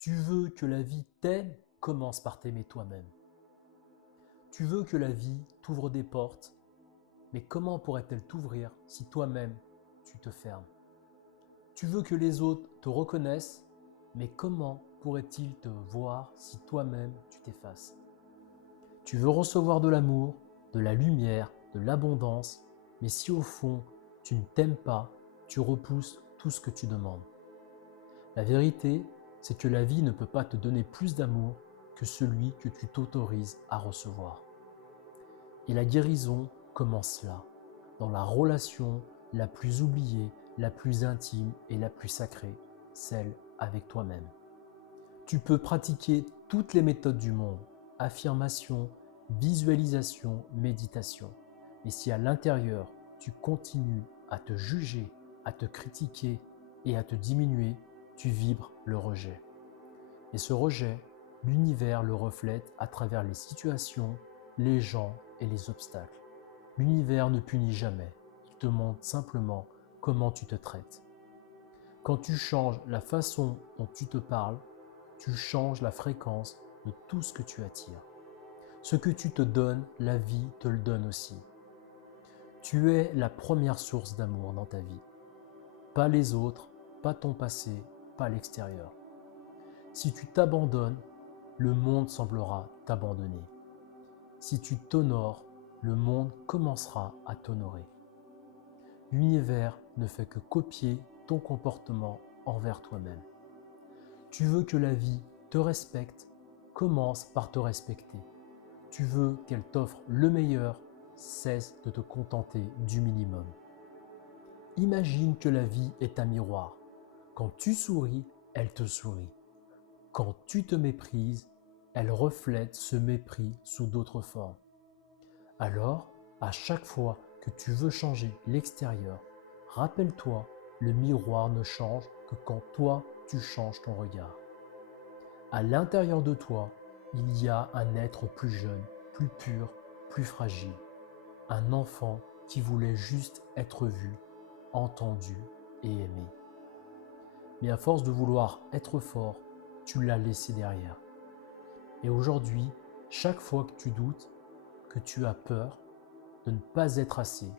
Tu veux que la vie t'aime, commence par t'aimer toi-même. Tu veux que la vie t'ouvre des portes, mais comment pourrait-elle t'ouvrir si toi-même tu te fermes? Tu veux que les autres te reconnaissent, mais comment pourraient-ils te voir si toi-même tu t'effaces? Tu veux recevoir de l'amour, de la lumière, de l'abondance, mais si au fond tu ne t'aimes pas, tu repousses tout ce que tu demandes. La vérité, c'est que la vie ne peut pas te donner plus d'amour que celui que tu t'autorises à recevoir. Et la guérison commence là, dans la relation la plus oubliée, la plus intime et la plus sacrée, celle avec toi-même. Tu peux pratiquer toutes les méthodes du monde, affirmation, visualisation, méditation. Mais si à l'intérieur, tu continues à te juger, à te critiquer et à te diminuer, tu vibres le rejet. Et ce rejet, l'univers le reflète à travers les situations, les gens et les obstacles. L'univers ne punit jamais, il te montre simplement comment tu te traites. Quand tu changes la façon dont tu te parles, tu changes la fréquence de tout ce que tu attires. Ce que tu te donnes, la vie te le donne aussi. Tu es la première source d'amour dans ta vie. Pas les autres, pas ton passé, pas l'extérieur. Si tu t'abandonnes, le monde semblera t'abandonner. Si tu t'honores, le monde commencera à t'honorer. L'univers ne fait que copier ton comportement envers toi-même. Tu veux que la vie te respecte, commence par te respecter. Tu veux qu'elle t'offre le meilleur, cesse de te contenter du minimum. Imagine que la vie est un miroir. Quand tu souris, elle te sourit. Quand tu te méprises, elle reflète ce mépris sous d'autres formes. Alors, à chaque fois que tu veux changer l'extérieur, rappelle-toi, le miroir ne change que quand toi, tu changes ton regard. À l'intérieur de toi, il y a un être plus jeune, plus pur, plus fragile. Un enfant qui voulait juste être vu, entendu et aimé. Mais à force de vouloir être fort, tu l'as laissé derrière. Et aujourd'hui, chaque fois que tu doutes, que tu as peur de ne pas être assez,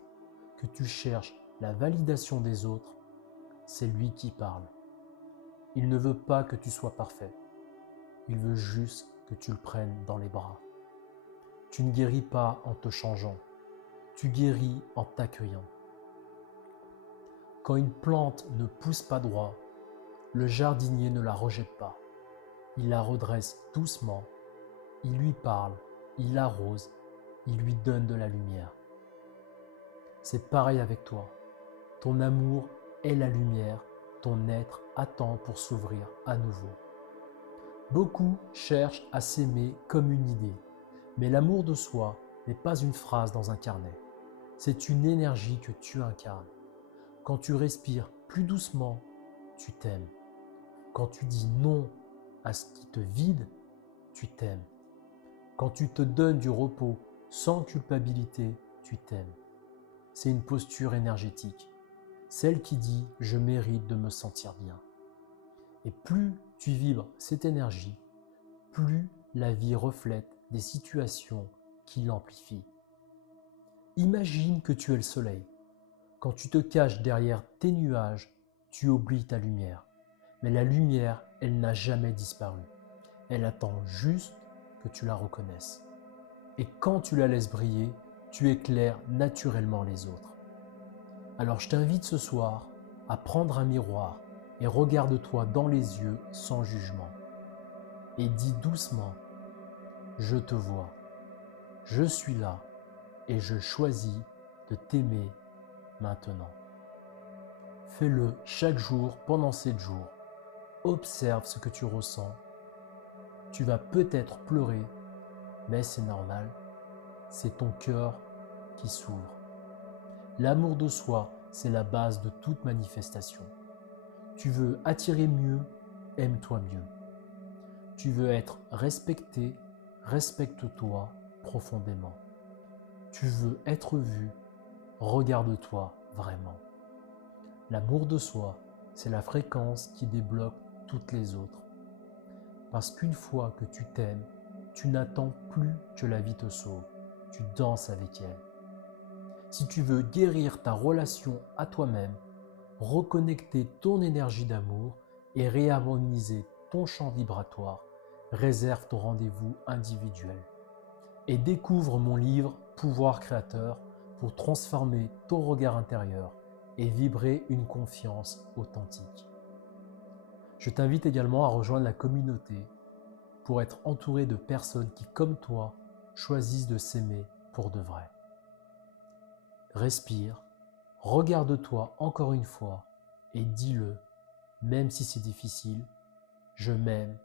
que tu cherches la validation des autres, c'est lui qui parle. Il ne veut pas que tu sois parfait. Il veut juste que tu le prennes dans les bras. Tu ne guéris pas en te changeant. Tu guéris en t'accueillant. Quand une plante ne pousse pas droit, le jardinier ne la rejette pas. Il la redresse doucement. Il lui parle, il l'arrose, il lui donne de la lumière. C'est pareil avec toi. Ton amour est la lumière, ton être attend pour s'ouvrir à nouveau. Beaucoup cherchent à s'aimer comme une idée, mais l'amour de soi n'est pas une phrase dans un carnet. C'est une énergie que tu incarnes. Quand tu respires plus doucement, tu t'aimes. Quand tu dis non à ce qui te vide, tu t'aimes. Quand tu te donnes du repos sans culpabilité, tu t'aimes. C'est une posture énergétique, celle qui dit « je mérite de me sentir bien ». Et plus tu vibres cette énergie, plus la vie reflète des situations qui l'amplifient. Imagine que tu es le soleil. Quand tu te caches derrière tes nuages, tu oublies ta lumière. Mais la lumière, elle n'a jamais disparu. Elle attend juste que tu la reconnaisses. Et quand tu la laisses briller, tu éclaires naturellement les autres. Alors je t'invite ce soir à prendre un miroir et regarde-toi dans les yeux sans jugement. Et dis doucement, je te vois, je suis là et je choisis de t'aimer maintenant. Fais-le chaque jour pendant 7 jours. Observe ce que tu ressens. Tu vas peut-être pleurer, mais c'est normal. C'est ton cœur qui s'ouvre. L'amour de soi, c'est la base de toute manifestation. Tu veux attirer mieux, aime-toi mieux. Tu veux être respecté, respecte-toi profondément. Tu veux être vu, regarde-toi vraiment. L'amour de soi, c'est la fréquence qui débloque toutes les autres. Parce qu'une fois que tu t'aimes, tu n'attends plus que la vie te sauve, tu danses avec elle. Si tu veux guérir ta relation à toi-même, reconnecter ton énergie d'amour et réharmoniser ton champ vibratoire, réserve ton rendez-vous individuel. Et découvre mon livre Pouvoir créateur pour transformer ton regard intérieur et vibrer une confiance authentique. Je t'invite également à rejoindre la communauté pour être entouré de personnes qui, comme toi, choisissent de s'aimer pour de vrai. Respire, regarde-toi encore une fois et dis-le, même si c'est difficile, je m'aime,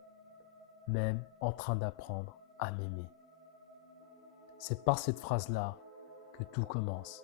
même en train d'apprendre à m'aimer. C'est par cette phrase-là que tout commence.